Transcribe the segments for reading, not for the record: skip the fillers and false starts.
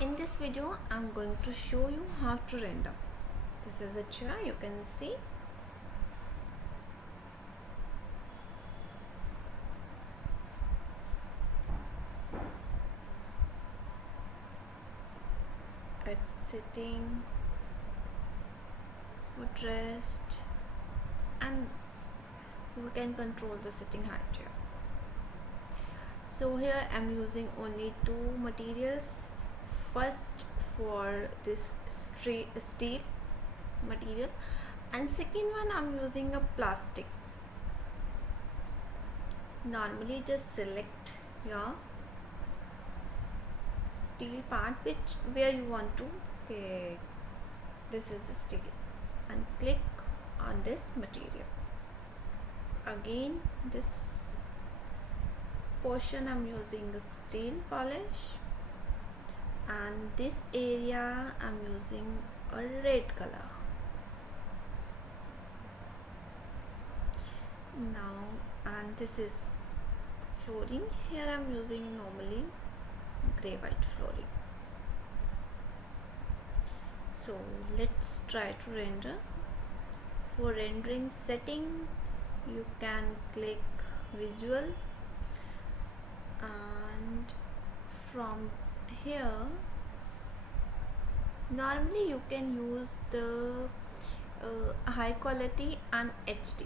In this video I'm going to show you how to render. This is a chair, you can see. It's sitting, footrest, and we can control the sitting height here. So here I'm using only two materials. First for this steel material, and second one I'm using a plastic. Normally just select your steel part where you want to, okay, this is the steel, and click on this material. Again this portion I'm using a steel polish, and this area I'm using a red color. Now, and this is flooring. Here I'm using normally gray white flooring. So let's try to render. For rendering setting, you can click visual, and from here normally you can use the high quality and HD.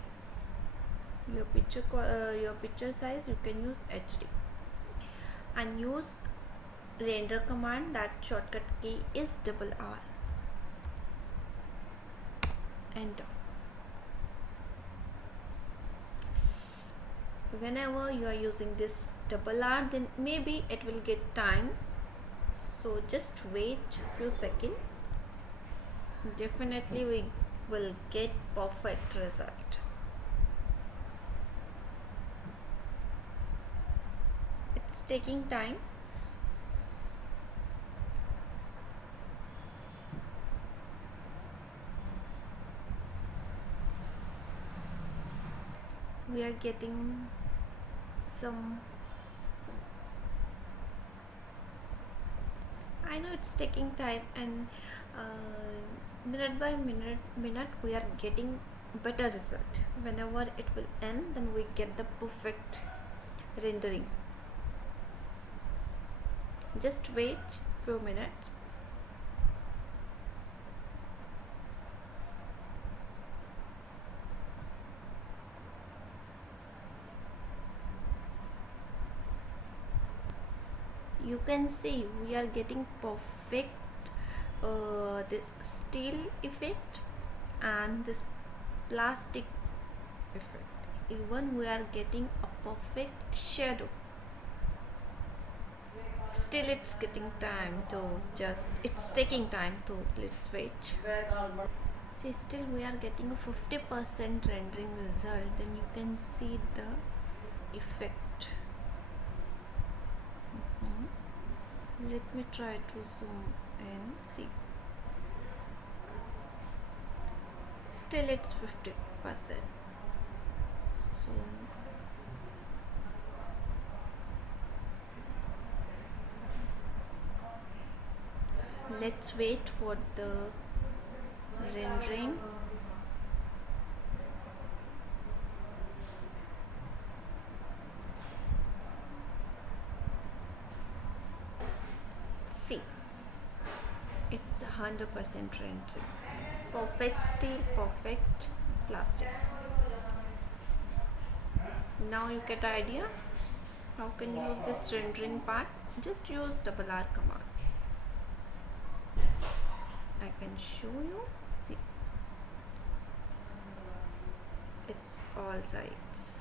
Your picture size you can use HD, and use render command. That shortcut key is R. Enter. Whenever you are using this R, then maybe it will get time, so just wait few seconds. Definitely we will get perfect result. It's taking time. We are getting some, I know it's taking time, and minute by minute we are getting better result. Whenever it will end, then we get the perfect rendering. Just wait few minutes. You can see we are getting perfect this steel effect and this plastic effect. Even we are getting a perfect shadow. Still it's getting time to it's taking time to, let's wait. See, still we are getting a 50% rendering result. Then you can see the effect. Let me try to zoom in. See, still it's 50%. So let's wait for the rendering. See, it's 100% rendering. Perfect steel, perfect plastic. Now you get idea how can you use this rendering part. Just use R command. I can show you. See, it's all sides.